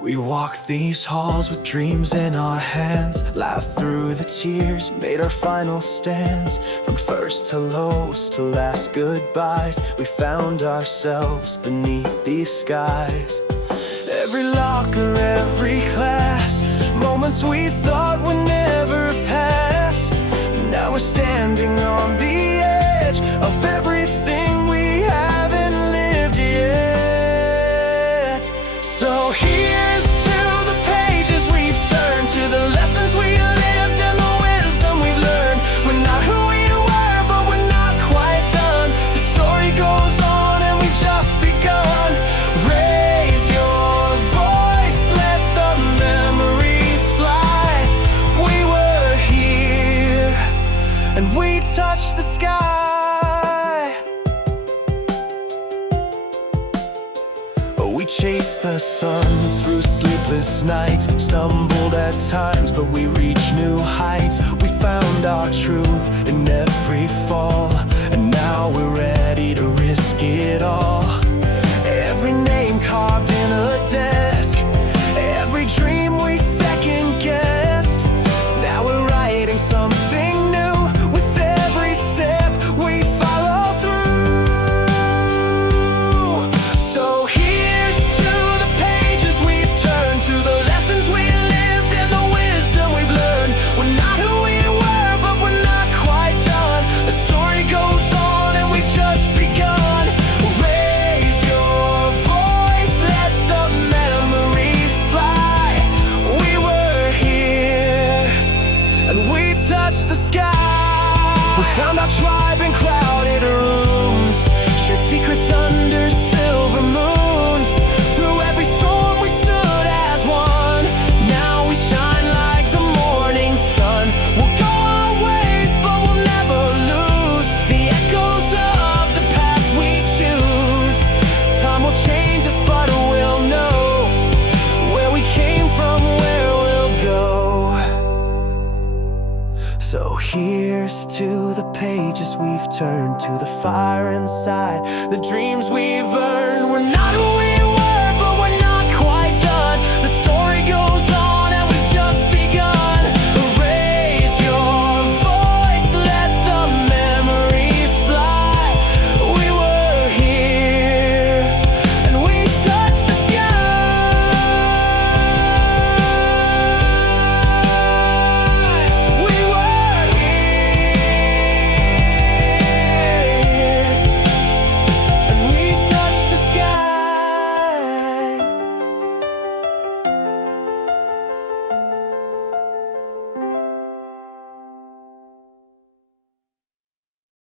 We walked these halls with dreams in our hands, laughed through the tears, made our final stands. From first hellos to last goodbyes, we found ourselves beneath these skies. Every locker, every class, moments we thought would never pass. Now we're standing on the edge of everything we haven't lived yet. So here's to the pages we've turned, to the lessons we lived and the wisdom we've learned. We're not who we were, but we're not quite done. The story goes on and we've just begun. Raise your voice, let the memories fly. We were here and we touched the sky. We chased the sun through sleepless nights, stumbled at times, but we reached new heights. We found our truth in every fall, and now we're ready to risk it all. Every name carved in a desk, every dream we second-guessed. Now we're writing something new with every step we follow through. So here's to the pages we've turned, to the lessons we lived and the wisdom we've learned. We're not who we were, but we're not quite done. The story goes on and we've just begun. Raise your voice, let the memories fly. We were here and we touched the sky. We found our tribe in crowded rooms, shared secrets under silver moons. Through every storm we stood as one. Now we shine like the morning sun. We'll go our ways, but we'll never lose the echoes of the past we choose. Time will change us, but we'll know where we came from, where we'll go. So here's to the pages we've turned, to the fire inside, the dreams we've earned. We're not who